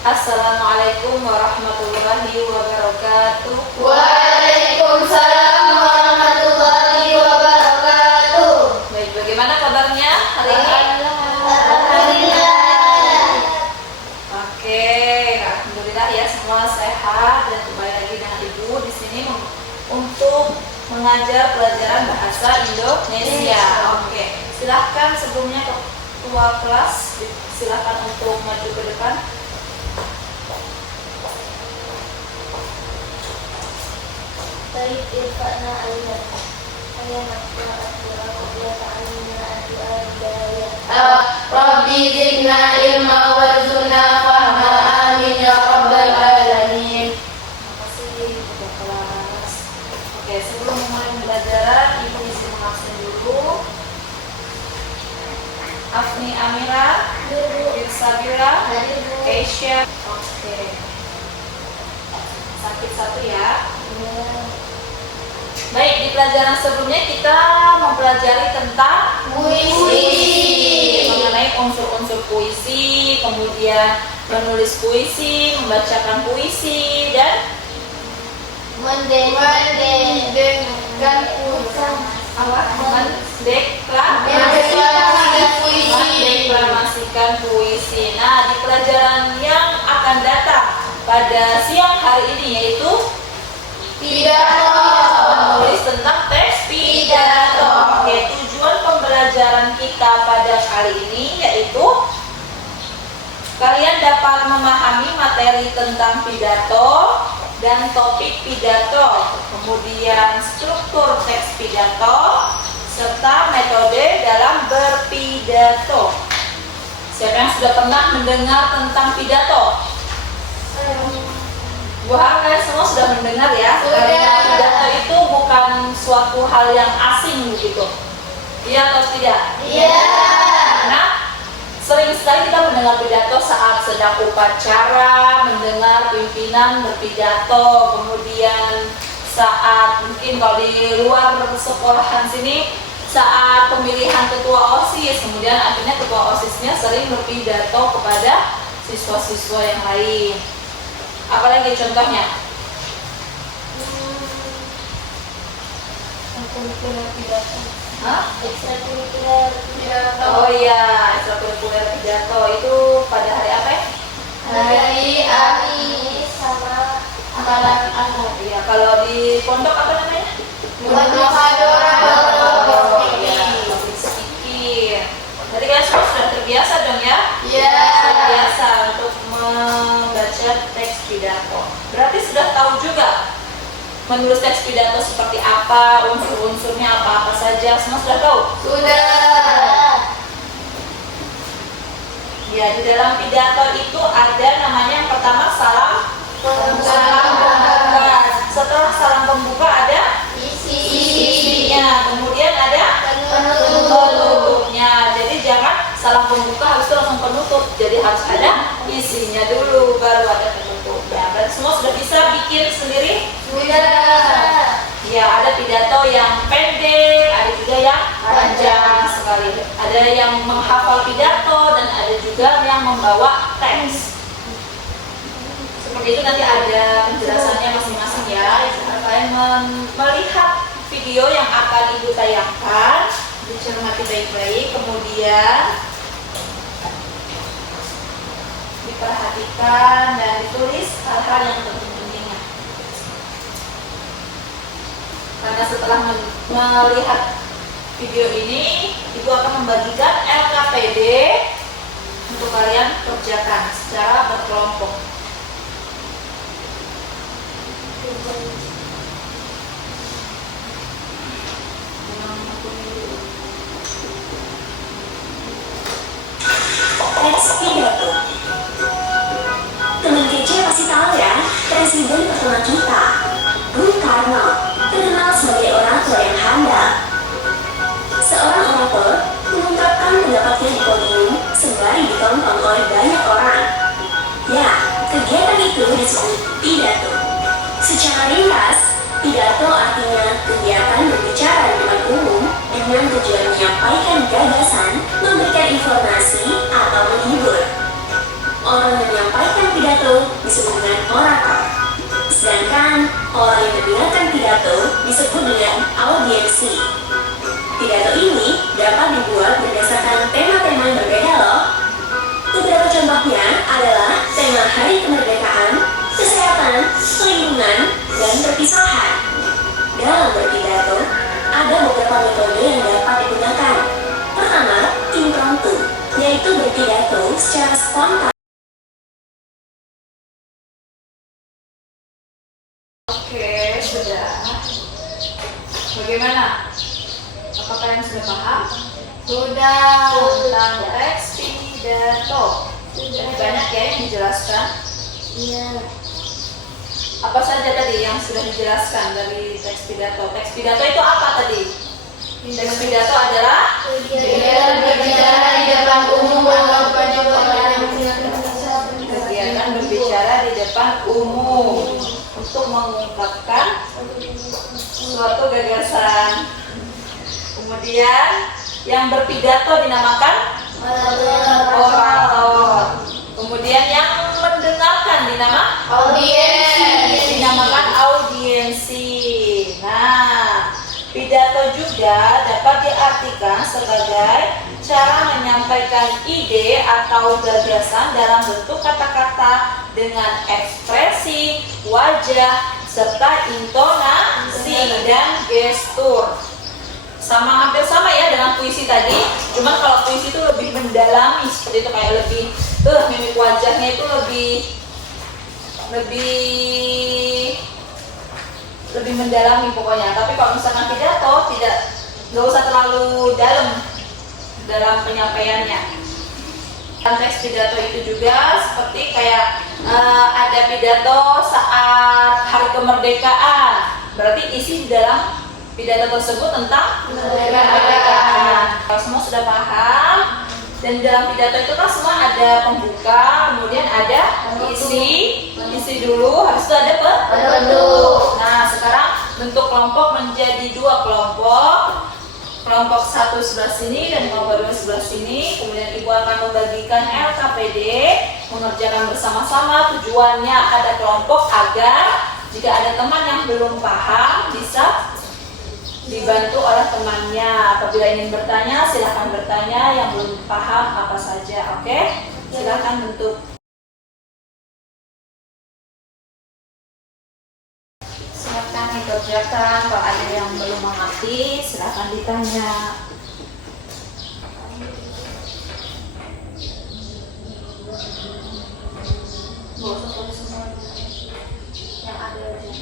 Assalamualaikum warahmatullahi wabarakatuh. Waalaikumsalam warahmatullahi wabarakatuh. Baik, bagaimana kabarnya hari ini? Alhamdulillah. Oke, alhamdulillah ya, semua sehat dan kembali lagi dengan Ibu di sini untuk mengajar pelajaran bahasa Indonesia. Oke, silahkan sebelumnya ketua kelas, silahkan untuk maju ke depan. Baik, irfa'na ayat Rabbi zidna ilma warzuqna fahma, amin ya rabbal alamin. Terima kasih ketua kelas. Oke, sebelum memulai pembelajaran, Ibu izin mengabsen dulu. Afni Amira, Sabira, Asia. Oke. Sakit satu ya. Baik, di pelajaran sebelumnya kita mempelajari tentang Puisi. mengenai unsur-unsur puisi, kemudian menulis puisi, membacakan puisi, dan mendeklarasikan mendeklarasikan puisi. Nah, di pelajaran yang akan datang pada siang hari ini yaitu pidato. menulis tentang teks pidato. Oke, tujuan pembelajaran kita pada kali ini yaitu kalian dapat memahami materi tentang pidato dan topik pidato, kemudian struktur teks pidato, serta metode dalam berpidato. Siapa yang sudah pernah mendengar tentang pidato? Wah, kalian semua sudah mendengar ya. Sudah. Karena pidato itu bukan suatu hal yang asing begitu. Iya atau tidak? Iya. Karena sering sekali kita mendengar pidato saat sedang upacara, mendengar pimpinan berpidato, kemudian saat mungkin kalau di luar sekolahan sini saat pemilihan ketua OSIS, kemudian akhirnya ketua OSISnya sering berpidato kepada siswa-siswa yang lain. Apalagi contohnya? Ekstrakurikuler pidato. Hah? Ekstrakurikuler pidato. Oh iya, ekstrakurikuler pidato itu pada hari apa ya? Hari sama amalan anak. Iya, kalau di pondok apa namanya? Muhadharah. Oh iya, public speaking. Jadi kalian semua sudah terbiasa dong ya? Iya. Terbiasa untuk membaca teks pidato. Berarti sudah tahu juga menulis teks pidato seperti apa, unsur-unsurnya apa-apa saja, semua sudah tahu? Sudah. Ya, di dalam pidato itu ada namanya yang pertama salam pembuka. Setelah salam pembuka ada isinya, kemudian ada penutupnya. Jadi jangan salam pembuka habis itu langsung penutup. Jadi harus ada isinya dulu baru ada penutupnya. Berarti semua sudah bisa bikin sendiri? Sudah. Ya, ada pidato yang pendek, ada juga yang panjang sekali. Ada yang menghafal pidato dan ada juga yang membawa teks. Seperti itu nanti ada penjelasannya masing-masing ya. Kalian melihat video yang akan Ibu tayangkan, dicermati baik-baik, kemudian diperhatikan dan ditulis hal-hal yang penting-pentingnya. Karena setelah melihat video ini, Ibu akan membagikan LKPD untuk kalian kerjakan secara berkelompok. Teks pidato. Teman kece pasti tahu ya, presiden pertama kita, Bung Karno, terkenal sebagai orator yang handal. Seorang orator mengungkapkan pendapatnya di podium sembari ditonton oleh banyak orang. Ya, kegiatan itu disebut pidato. Secara ringkas, pidato artinya kegiatan berbicara di depan umum dengan tujuan menyampaikan gagasan, memberikan informasi, atau menghibur. Orang yang menyampaikan pidato orator. Sedangkan orang yang mendengarkan pidato disebut dengan audiensi. Pidato ini dapat dibuat berdasarkan tema-tema yang berbeda loh. Beberapa contohnya adalah tema Hari Kemerdekaan, kesehatan, lingkungan, dan perpisahan. Dalam berpidato, ada beberapa metode yang dapat digunakan. Pertama, impromptu, yaitu berpidato secara spontan. Oke, sudah. Bagaimana? Apakah kalian sudah paham? Sudah. Tentang teks pidato. Jadi banyak ya yang dijelaskan. Iya. Apa saja tadi yang sudah dijelaskan dari teks pidato? Teks pidato itu apa tadi? Teks pidato adalah Dia berbicara di depan umum atau pada orang kegiatan berbicara di depan umum untuk mengungkapkan suatu gagasan. Kemudian yang berpidato dinamakan orator. Kemudian yang mendengarkan dinamakan audiensi. Nah, pidato juga dapat diartikan sebagai cara menyampaikan ide atau gagasan dalam bentuk kata-kata dengan ekspresi, wajah, serta intonasi dan gestur. Hampir sama ya dengan puisi tadi, cuman kalau puisi itu lebih mendalami, seperti itu, kayak lebih mimik wajahnya itu lebih mendalami pokoknya. Tapi kalau misalkan pidato nggak usah terlalu dalam penyampaiannya. Dan teks pidato itu juga seperti kayak ada pidato saat Hari Kemerdekaan, berarti isi di dalam pidato tersebut tentang kemerdekaan. Kalau semua sudah paham, dan di dalam pidato itu kan semua ada pembuka, kemudian ada isi dulu, habis itu ada penutup. Nah, sekarang bentuk kelompok menjadi 2 kelompok. Kelompok 1 sebelah sini dan kelompok 2 sebelah sini. Kemudian ibu akan membagikan LKPD, mengerjakan bersama-sama. Tujuannya ada kelompok agar jika ada teman yang belum paham bisa dibantu oleh temannya. Apabila ingin bertanya, silahkan bertanya. Yang belum paham apa saja, oke? Silahkan bentuk. Silahkan dikerjakan. Kalau ada yang belum mengerti, silahkan ditanya. Nggak usah tulis semua. Yang ada aja.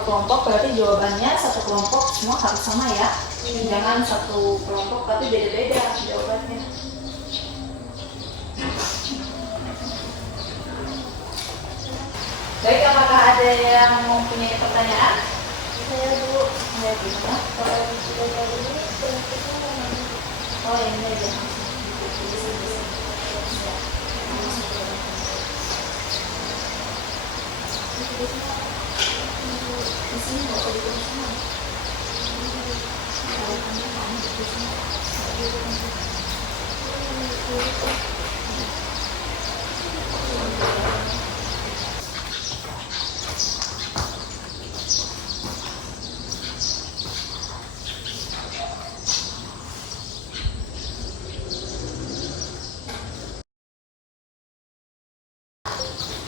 Kelompok berarti jawabannya satu kelompok semua harus sama ya. Jangan satu kelompok tapi beda-beda jawabannya. Baik, apakah ada yang mempunyai pertanyaan? Saya Bu. Ya, gimana? Kalau sudah ini Oh, ini aja. Di sini nggak usah ditulis semua.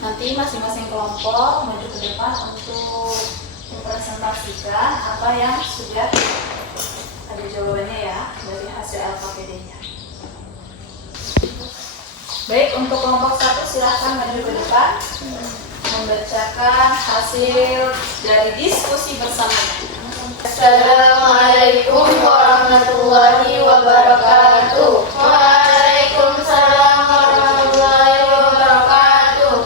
Nanti masing-masing kelompok maju ke depan untuk mempresentasikan apa yang sudah ada jawabannya ya dari hasil LKPD-nya. Baik, untuk kelompok 1 silahkan maju ke depan membacakan hasil dari diskusi bersamanya. Assalamualaikum warahmatullahi wabarakatuh. Waalaikumsalam warahmatullahi wabarakatuh.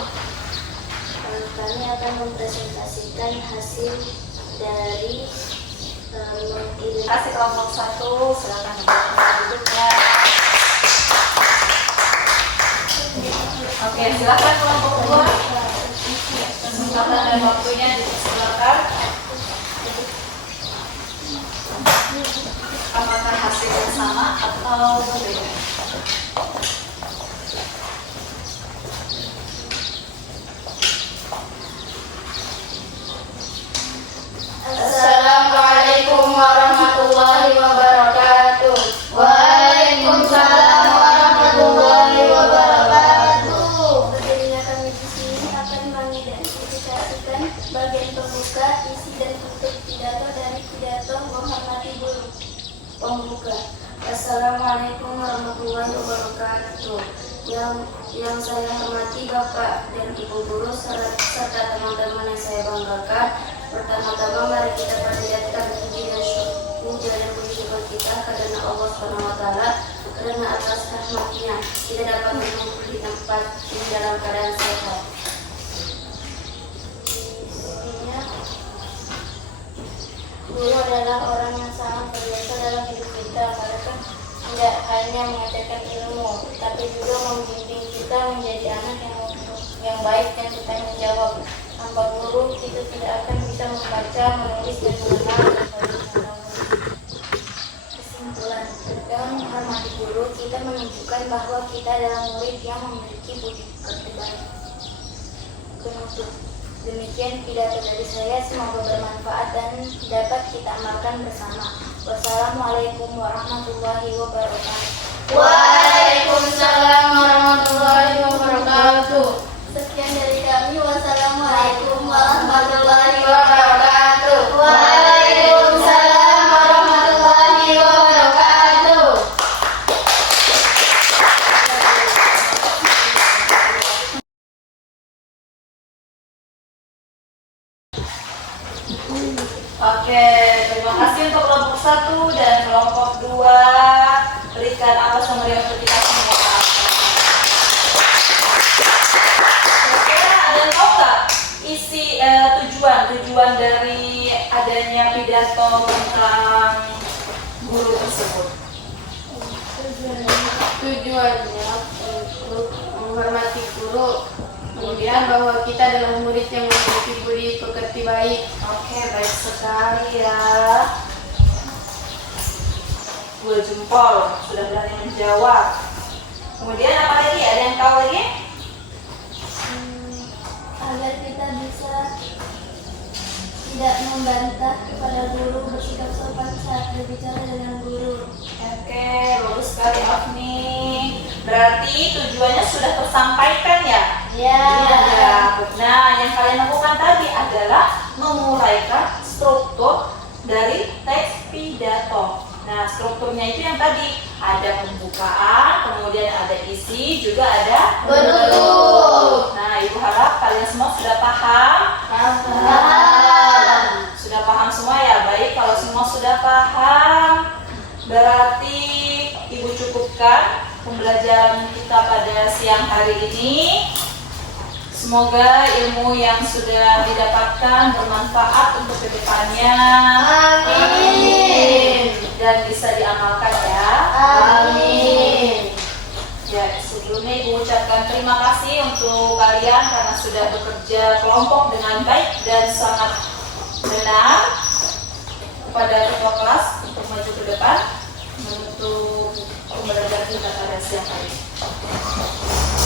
Kami akan mempresentasikan hasil dari Kasih kelompok 1 silakan membacakan duduknya. Oke, silakan kelompok 2. Kesempatan dan waktunya disilakan. Apakah hasilnya sama atau berbeda? Assalamualaikum warahmatullahi wabarakatuh. Yang saya hormati Bapak dan Ibu guru serta teman-teman yang saya banggakan. Pertama-tama mari kita panjatkan puji dan syukur kita karena Allah SWT, karena atas rahmatnya kita dapat berkumpul di tempat ini dalam keadaan sehat. Intinya, guru adalah orang yang sangat berjasa dalam hidup kita, karena tidak hanya mengajarkan ilmu, tapi juga membimbing kita menjadi anak yang baik dan bertanggung jawab. Tanpa guru, kita tidak akan bisa membaca, menulis, dan mengenal. Kesimpulan, dengan menghormati guru, kita menunjukkan bahwa kita adalah murid yang memiliki budi pekerti baik. Penutup. Demikian pidato dari saya, semoga bermanfaat dan dapat kita amalkan bersama. Wassalamualaikum warahmatullahi wabarakatuh. Waalaikumsalam warahmatullahi wabarakatuh. Sekian dari kami. Wassalamualaikum Warahmatullahi wabarakatuh. Waalaikumsalam warahmatullahi wabarakatuh. Oke, terima kasih untuk kelompok 1 dan kelompok 2. Berikan atas pemberian untuk kita semua. Kira-kira ada yang tahu nggak isi tujuan dari adanya pidato tentang guru tersebut? Tujuannya untuk menghormati guru, kemudian bahwa kita adalah murid yang memiliki budi pekerti baik. Oke, baik sekali ya. 2 jempol, sudah berani menjawab. Kemudian apa lagi? Ada yang tahu lagi? agar kita bisa tidak membantah kepada guru, bersikap sopan saat berbicara dengan guru. Oke, bagus sekali Afni. Berarti tujuannya sudah tersampaikan ya? Ya. Iya. Nah, yang kalian lakukan tadi adalah menguraikan struktur dari teks pidato. Nah, strukturnya itu yang tadi ada pembukaan, kemudian ada isi, juga ada Betul. Nah, Ibu harap kalian semua sudah paham. Paham. Sudah paham semua ya? Baik, kalau semua sudah paham, berarti Ibu cukupkan pembelajaran kita pada siang hari ini. Semoga ilmu yang sudah didapatkan bermanfaat untuk kedepannya. Amin. Dan bisa diamalkan ya. Amin. Ya, sebelumnya Ibu ucapkan terima kasih untuk kalian karena sudah bekerja kelompok dengan baik dan sangat benar. Kepada ketua kelas untuk maju ke depan untuk pembelajaran kita pada siang hari ini.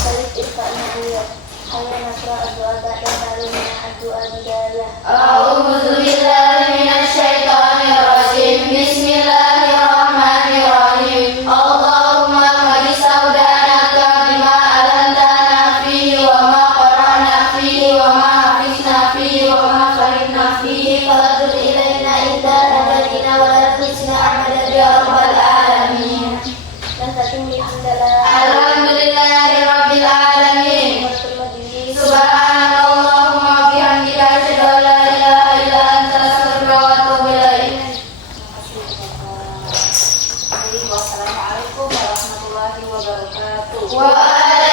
Balik irfa'na dulu. Ayah nasra addu'a ba'da malumina addu'a bidalah. A'udzu billahi minasyaitonir rajim. Bismillahirrahmanirrahim. Allahumma qad saudanaka bima alantana fihi wa ma qara'na fihi wa ma hafizna fihi wa ma fahimna fihi Fadul ilaina inda abadina wa la tusna ahmada ya rabbal alamin. Dan satu alhamdulillah. Alhamdulillahirabbil alamin. Subhanallahumma bihamdika asyhadu an la ilaha illa anta astaghfiruka wa atubu ilaik. Wassalamualaikum warahmatullahi wabarakatuh. Waalaikumsalam